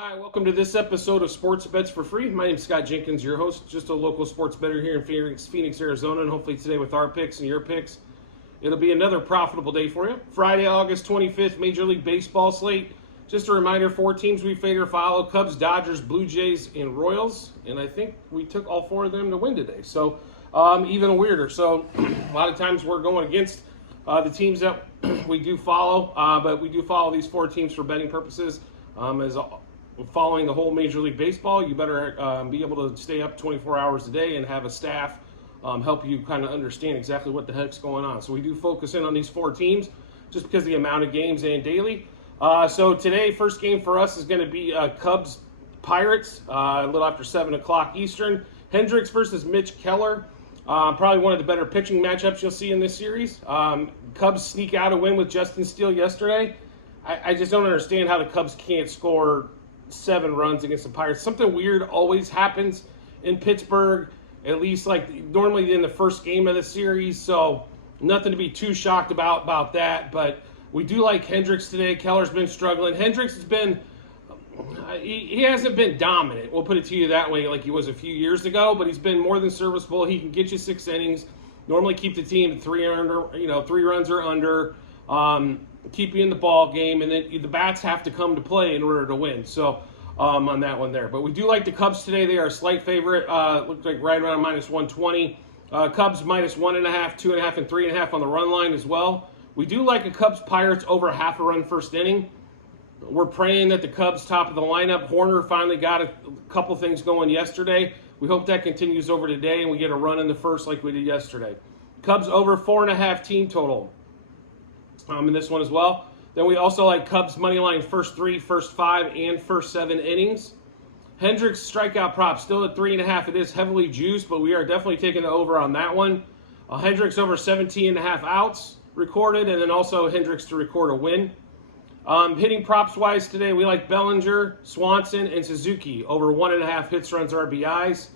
Hi, welcome to this episode of Sports Bets for Free. My name is Scott Jenkins, your host, just a local sports bettor here in Phoenix, Arizona, and hopefully today with our picks and your picks, it'll be another profitable day for you. Friday, August 25th, Major League Baseball slate. Just a reminder, 4 teams we favor follow: Cubs, Dodgers, Blue Jays, and Royals. And I think we took all 4 of them to win today. So even weirder. So a lot of times we're going against the teams that we do follow, but we do follow these 4 teams for betting purposes. As following the whole Major League Baseball, you better be able to stay up 24 hours a day and have a staff help you kind of understand exactly what the heck's going on. So we do focus in on these 4 teams just because of the amount of games and daily. So today, first game for us is going to be Cubs Pirates, a little after 7 o'clock Eastern. Hendricks versus Mitch Keller. Probably one of the better pitching matchups you'll see in this series. Cubs sneak out a win with Justin Steele yesterday. I just don't understand how the Cubs can't score 7 runs against the Pirates. Something weird always happens in Pittsburgh, at least like normally in the first game of the series. So nothing to be too shocked about that. But we do like Hendricks today. Keller's been struggling. Hendricks has been, he hasn't been dominant. We'll put it to you that way, like he was a few years ago. But he's been more than serviceable. He can get you 6 innings. Normally keep the team 3 runs or under. Keep you in the ball game, and then the bats have to come to play in order to win. So on that one there. But we do like the Cubs today. They are a slight favorite. Looks like right around minus 120. Cubs minus 1.5, 2.5, and 3.5 on the run line as well. We do like a Cubs Pirates over half a run first inning. We're praying that the Cubs top of the lineup. Horner finally got a couple things going yesterday. We hope that continues over today and we get a run in the first like we did yesterday. Cubs over 4.5 team total in this one as well. Then we also like Cubs money line first 3, first 5, and first 7 innings. Hendricks strikeout prop still at 3.5. It is heavily juiced, but we are definitely taking the over on that one. Hendricks over 17.5 outs recorded, and then also Hendricks to record a win. Hitting props wise today, we like Bellinger, Swanson, and Suzuki over 1.5 hits, runs, RBIs.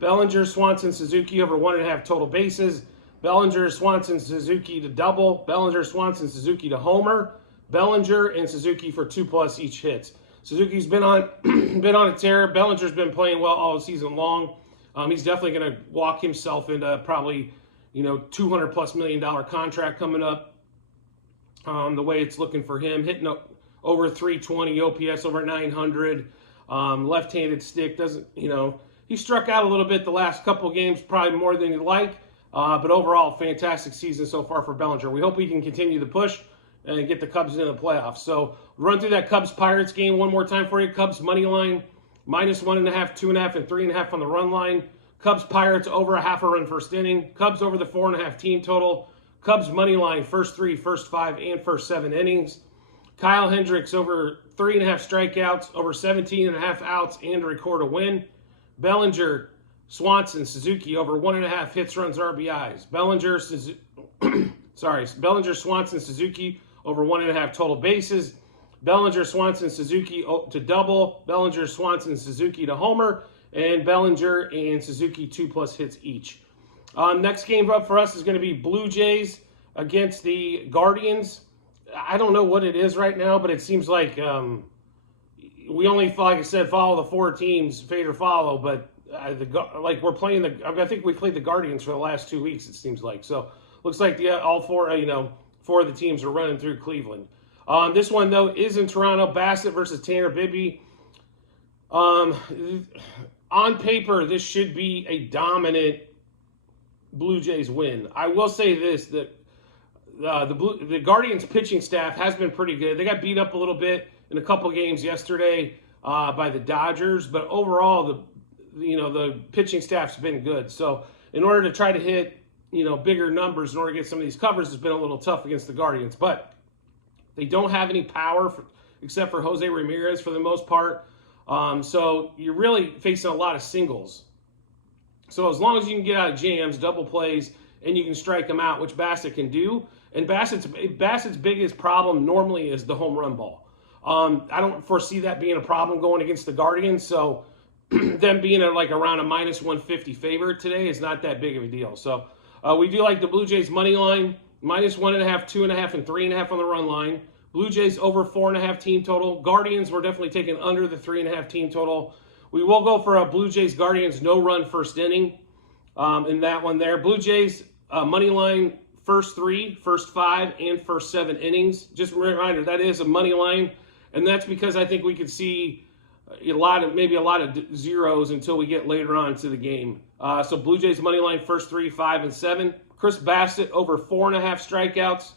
Bellinger, Swanson, Suzuki over 1.5 total bases. Bellinger, Swanson, Suzuki to double. Bellinger, Swanson, Suzuki to homer. Bellinger and Suzuki for 2+ each hits. Suzuki's been on a tear. Bellinger's been playing well all season long. He's definitely going to walk himself into probably $200+ million contract coming up. The way it's looking for him, hitting over 320 OPS, over 900. Left-handed stick doesn't he struck out a little bit the last couple games, probably more than he'd like. But overall, fantastic season so far for Bellinger. We hope we can continue the push and get the Cubs into the playoffs. So run through that Cubs-Pirates game one more time for you. Cubs money line, minus 1.5, 2.5, and 3.5 on the run line. Cubs-Pirates over a half a run first inning. Cubs over the 4.5 team total. Cubs money line first 3, first 5, and first 7 innings. Kyle Hendricks over 3.5 strikeouts, over 17.5 outs, and to record a win. Bellinger, Swanson, Suzuki over 1.5 hits, runs, RBIs. Bellinger, Swanson, Suzuki over 1.5 total bases. Bellinger, Swanson, Suzuki to double. Bellinger, Swanson, Suzuki to homer. And Bellinger and Suzuki 2+ hits each. Next game up for us is going to be Blue Jays against the Guardians. I don't know what it is right now, but it seems like we only, like I said, follow the 4 teams, fade or follow, but we're playing I think we played the Guardians for the last 2 weeks, it seems like. So looks like all 4 of the teams are running through Cleveland. This one though is in Toronto. Bassett versus Tanner Bibee. On paper, this should be a dominant Blue Jays win. I will say this, that the Guardians pitching staff has been pretty good. They got beat up a little bit in a couple games yesterday by the Dodgers, but overall the pitching staff's been good. So in order to try to hit, bigger numbers in order to get some of these covers, it's been a little tough against the Guardians. But they don't have any power except for Jose Ramirez for the most part. So you're really facing a lot of singles. So as long as you can get out of jams, double plays, and you can strike them out, which Bassett can do. And Bassett's biggest problem normally is the home run ball. I don't foresee that being a problem going against the Guardians. So them being around a minus 150 favorite today is not that big of a deal. So we do like the Blue Jays money line, minus 1.5, 2.5, and 3.5 on the run line. Blue Jays over 4.5 team total. Guardians, we're definitely taking under the 3.5 team total. We will go for a Blue Jays Guardians no run first inning in that one there. Blue Jays money line first 3, first 5, and first 7 innings. Just a reminder, that is a money line, and that's because I think we could see maybe a lot of zeros until we get later on to the game. So Blue Jays money line first 3, 5, and 7. Chris Bassitt over 4.5 strikeouts,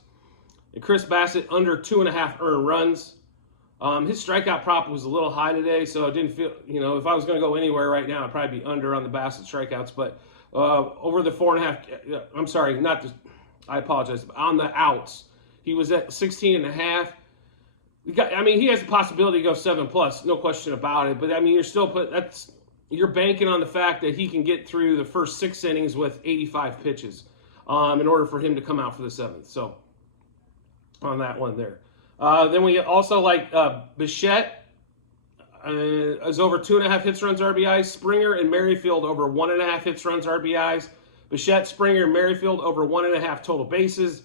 and Chris Bassitt under 2.5 earned runs. His strikeout prop was a little high today, so I didn't feel, if I was going to go anywhere right now, I'd probably be under on the Bassitt strikeouts. But over the 4.5, I'm sorry, I apologize. On the outs, he was at 16.5. He has the possibility to go 7+, no question about it. But you're banking on the fact that he can get through the first 6 innings with 85 pitches in order for him to come out for the 7th. So on that one there. Then we also like Bichette is over 2.5 hits, runs, RBIs. Springer and Merrifield over 1.5 hits, runs, RBIs. Bichette, Springer, and Merrifield over 1.5 total bases.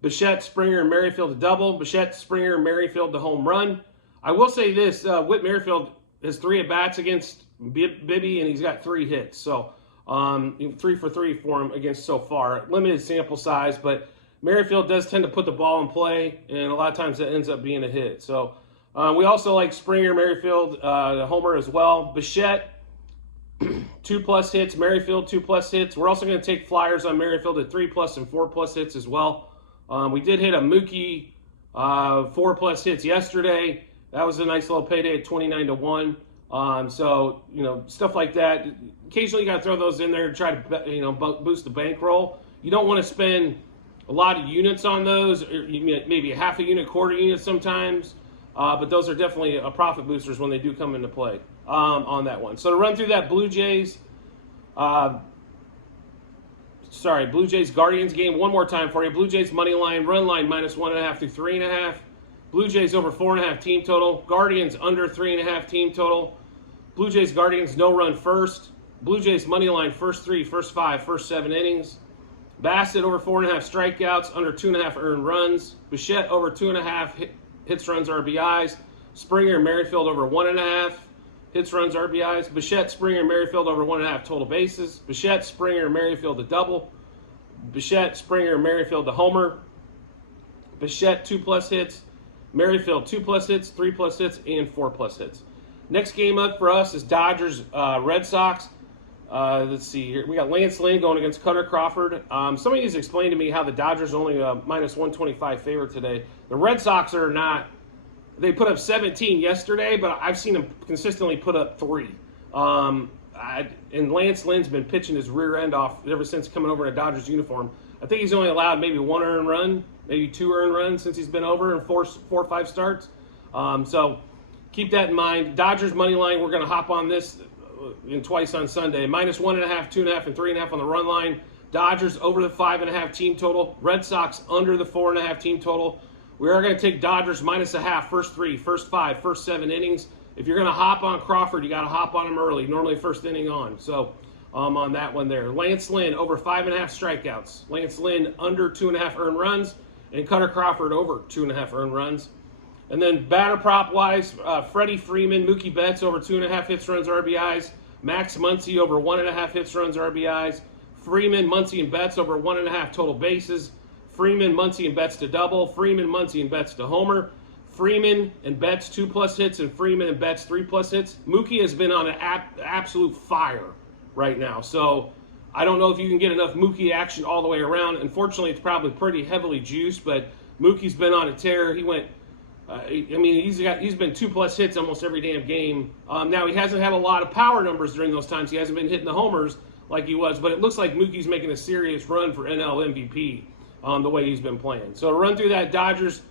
Bichette, Springer, and Merrifield to double. Bichette, Springer, and Merrifield to home run. I will say this, Whit Merrifield has 3 at-bats against Bibby, and he's got 3 hits. So 3 for 3 for him against so far. Limited sample size, but Merrifield does tend to put the ball in play, and a lot of times that ends up being a hit. So we also like Springer, Merrifield, the homer as well. Bichette, 2+ hits. Merrifield, 2+ hits. We're also going to take flyers on Merrifield at 3+ and 4+ hits as well. We did hit a Mookie 4+ hits yesterday. That was a nice little payday at 29-1. So stuff like that. Occasionally you got to throw those in there to try to boost the bankroll. You don't want to spend a lot of units on those, or maybe a half a unit, quarter unit sometimes. But those are definitely profit boosters when they do come into play on that one. So to run through that Blue Jays Guardians game one more time for you. Blue Jays money line, run line -1.5 through 3.5. Blue Jays over 4.5 team total. Guardians under 3.5 team total. Blue Jays Guardians no run first. Blue Jays money line first 3, first 5, first 7 innings. Bassitt over 4.5 strikeouts, under 2.5 earned runs. Bichette over 2.5 hits, runs, RBIs. Springer and Merrifield over 1.5 hits, runs, RBIs. Bichette, Springer, and Merrifield over 1.5 total bases. Bichette, Springer, and Merrifield to double. Bichette, Springer, and Merrifield to homer. Bichette 2+ hits. Merrifield 2+ hits, 3+ hits, and 4+ hits. Next game up for us is Dodgers Red Sox. Let's see here. We got Lance Lynn going against Cutter Crawford. Somebody has explained to me how the Dodgers are only -125 favorite today. The Red Sox are not. They put up 17 yesterday, but I've seen them consistently put up 3. And Lance Lynn's been pitching his rear end off ever since coming over in a Dodgers uniform. I think he's only allowed maybe 1 earned run, maybe 2 earned runs since he's been over in 4 or 5 starts. So keep that in mind. Dodgers money line, we're going to hop on this in twice on Sunday. -1.5, 2.5, and 3.5 on the run line. Dodgers over the 5.5 team total. Red Sox under the 4.5 team total. We are going to take Dodgers -0.5, first 3, first 5, first 7 innings. If you're going to hop on Crawford, you got to hop on him early, normally first inning on. So on that one there. Lance Lynn over 5.5 strikeouts. Lance Lynn under 2.5 earned runs. And Cutter Crawford over 2.5 earned runs. And then batter prop wise, Freddie Freeman, Mookie Betts over 2.5 hits, runs, RBIs. Max Muncy over 1.5 hits, runs, RBIs. Freeman, Muncy, and Betts over 1.5 total bases. Freeman, Muncy, and Betts to double. Freeman, Muncy, and Betts to homer. Freeman and Betts 2+ hits, and Freeman and Betts 3+ hits. Mookie has been on an absolute fire right now. So I don't know if you can get enough Mookie action all the way around. Unfortunately, it's probably pretty heavily juiced, but Mookie's been on a tear. He went. He's been 2+ hits almost every damn game. Now he hasn't had a lot of power numbers during those times. He hasn't been hitting the homers like he was, but it looks like Mookie's making a serious run for NL MVP the way he's been playing. So to run through that Dodgers,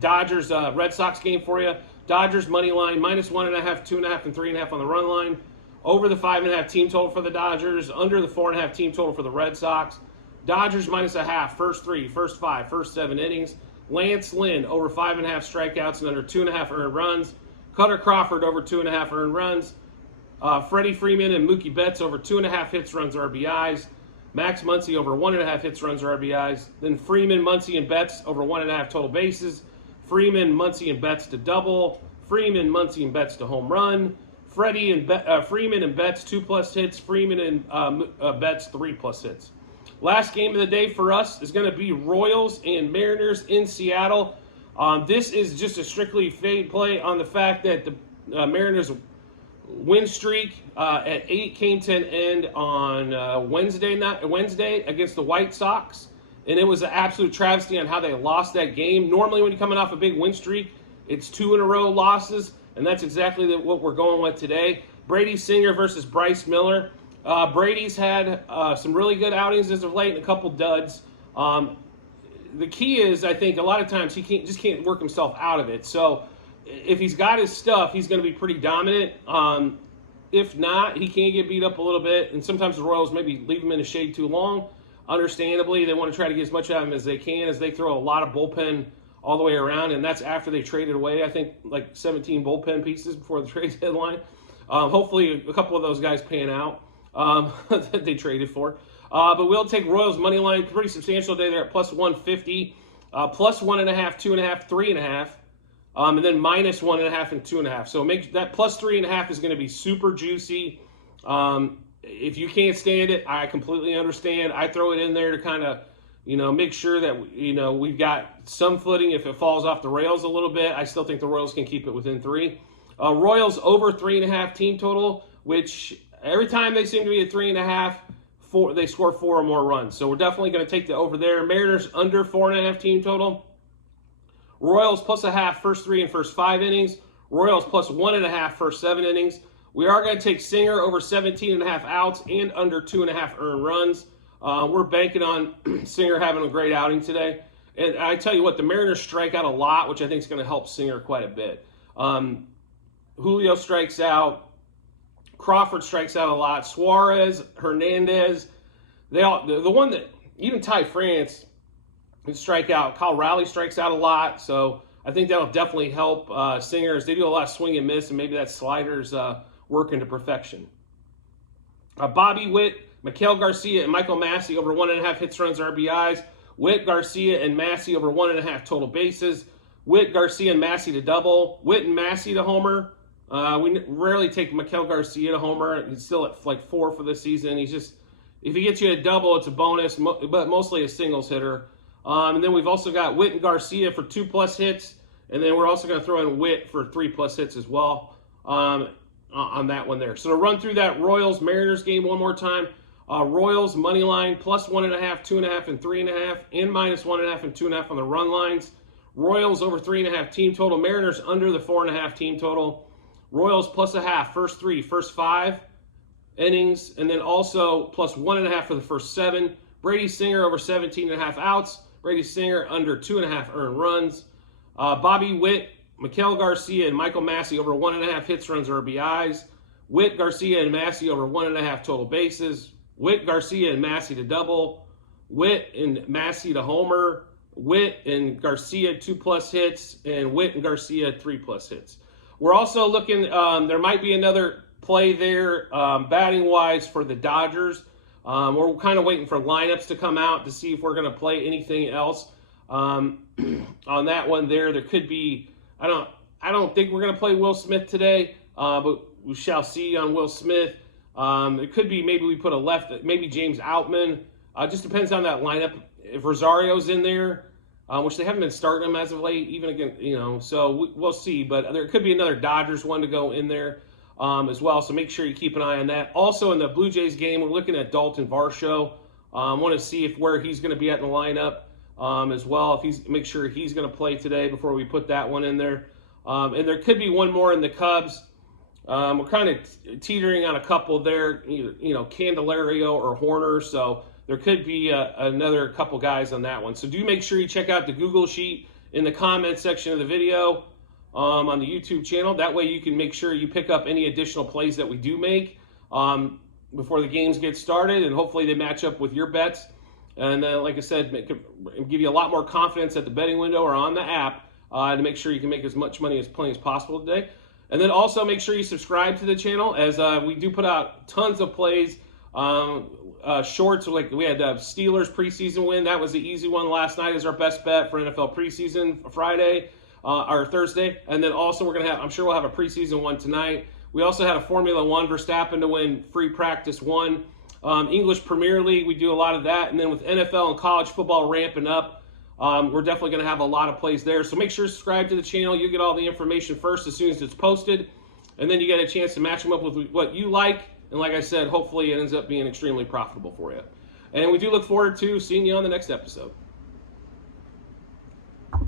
Dodgers Red Sox game for you. Dodgers money line -1.5, 2.5, and 3.5 on the run line. Over the 5.5 team total for the Dodgers. Under the 4.5 team total for the Red Sox. Dodgers -0.5, first 3, first 5, first 7 innings. Lance Lynn over 5.5 strikeouts and under 2.5 earned runs. Cutter Crawford over 2.5 earned runs. Freddie Freeman and Mookie Betts over 2.5 hits, runs, RBIs. Max Muncy over 1.5 hits, runs, or RBIs. Then Freeman, Muncy, and Betts over 1.5 total bases. Freeman, Muncy, and Betts to double. Freeman, Muncy, and Betts to home run. Freeman and Betts 2+ hits. Freeman and Betts 3+ hits. Last game of the day for us is going to be Royals and Mariners in Seattle. This is just a strictly fade play on the fact that the Mariners win streak at 8 came to an end on Wednesday against the White Sox, and it was an absolute travesty on how they lost that game. Normally, when you're coming off a big win streak, it's 2 in a row losses, and that's exactly what we're going with today. Brady Singer versus Bryce Miller. Brady's had some really good outings as of late and a couple duds. The key is, I think, a lot of times he can't work himself out of it. So if he's got his stuff, he's going to be pretty dominant. If not, he can get beat up a little bit, and sometimes the Royals maybe leave him in the shade too long. Understandably, they want to try to get as much out of him as they can, as they throw a lot of bullpen all the way around, and that's after they traded away, I think, like 17 bullpen pieces before the trade deadline. Hopefully a couple of those guys pan out that they traded for. But we'll take Royals money line, pretty substantial day there at plus 150, plus 1.5, 2.5, 3.5, and then minus 1.5 and 2.5. So make that plus 3.5 is going to be super juicy. If you can't stand it, I completely understand. I throw it in there to kind of, make sure that, we've got some footing. If it falls off the rails a little bit, I still think the Royals can keep it within 3. Royals over 3.5 team total, which every time they seem to be at 3.5, they score 4 or more runs. So we're definitely going to take the over there. Mariners under 4.5 team total. Royals plus 0.5 first 3 and first 5 innings. Royals plus 1.5 first 7 innings. We are going to take Singer over 17.5 outs and under 2.5 earned runs. We're banking on Singer having a great outing today. And I tell you what, the Mariners strike out a lot, which I think is going to help Singer quite a bit. Julio strikes out. Crawford strikes out a lot. Suarez, Hernandez, the one that even Ty France can strike out. Kyle Raleigh strikes out a lot, so I think that'll definitely help Singer as they do a lot of swing and miss, and maybe that slider's working to perfection. Bobby Witt, Miguel Garcia, and Michael Massey over 1.5 hits, runs, RBIs. Witt, Garcia, and Massey over 1.5 total bases. Witt, Garcia, and Massey to double. Witt and Massey to homer. We rarely take Miguel Garcia to homer. He's still at like 4 for the season. He's just, if he gets you a double, it's a bonus, but mostly a singles hitter. And then we've also got Witt and Garcia for 2+ hits, and then we're also going to throw in Witt for 3+ hits as well on that one there. So to run through that Royals-Mariners game one more time, Royals money line plus 1.5, 2.5, and 3.5, and minus 1.5 and 2.5 on the run lines. Royals over 3.5 team total. Mariners under the 4.5 team total. Royals plus 0.5 first 3, first 5 innings, and then also plus 1.5 for the first 7. Brady Singer over 17.5 outs. Brady Singer under 2.5 earned runs. Bobby Witt, Miguel Garcia, and Michael Massey over 1.5 hits, runs, RBIs. Witt, Garcia, and Massey over 1.5 total bases. Witt, Garcia, and Massey to double. Witt and Massey to homer. Witt and Garcia 2+ hits, and Witt and Garcia 3+ hits. We're also looking, there might be another play there batting-wise for the Dodgers. We're kind of waiting for lineups to come out to see if we're going to play anything else on that one there. There could be, I don't think we're going to play Will Smith today, but we shall see on Will Smith. It could be maybe we put a left, maybe James Outman. Just depends on that lineup. If Rosario's in there, which they haven't been starting him as of late, even again, so we'll see. But there could be another Dodgers one to go in there as well, so make sure you keep an eye on that. Also, in the Blue Jays game, we're looking at Dalton Varsho. Want to see where he's going to be at in the lineup as well. Make sure he's going to play today before we put that one in there. And there could be one more in the Cubs. We're kind of teetering on a couple there, either, Candelario or Horner, so there could be another couple guys on that one. So do make sure you check out the Google Sheet in the comment section of the video on the YouTube channel. That way you can make sure you pick up any additional plays that we do make before the games get started, and hopefully they match up with your bets. And then, like I said, give you a lot more confidence at the betting window or on the app to make sure you can make as much money as plenty as possible today. And then also make sure you subscribe to the channel, as we do put out tons of plays. shorts. Like we had Steelers preseason win. That was the easy one last night. Is our best bet for NFL preseason Friday or Thursday. And then also we're gonna have. I'm sure we'll have a preseason one tonight. We also had a Formula One Verstappen to win free practice one. English Premier League, we do a lot of that. And then with NFL and college football ramping up, we're definitely going to have a lot of plays there. So make sure to subscribe to the channel. You get all the information first as soon as it's posted. And then you get a chance to match them up with what you like. And like I said, hopefully it ends up being extremely profitable for you. And we do look forward to seeing you on the next episode.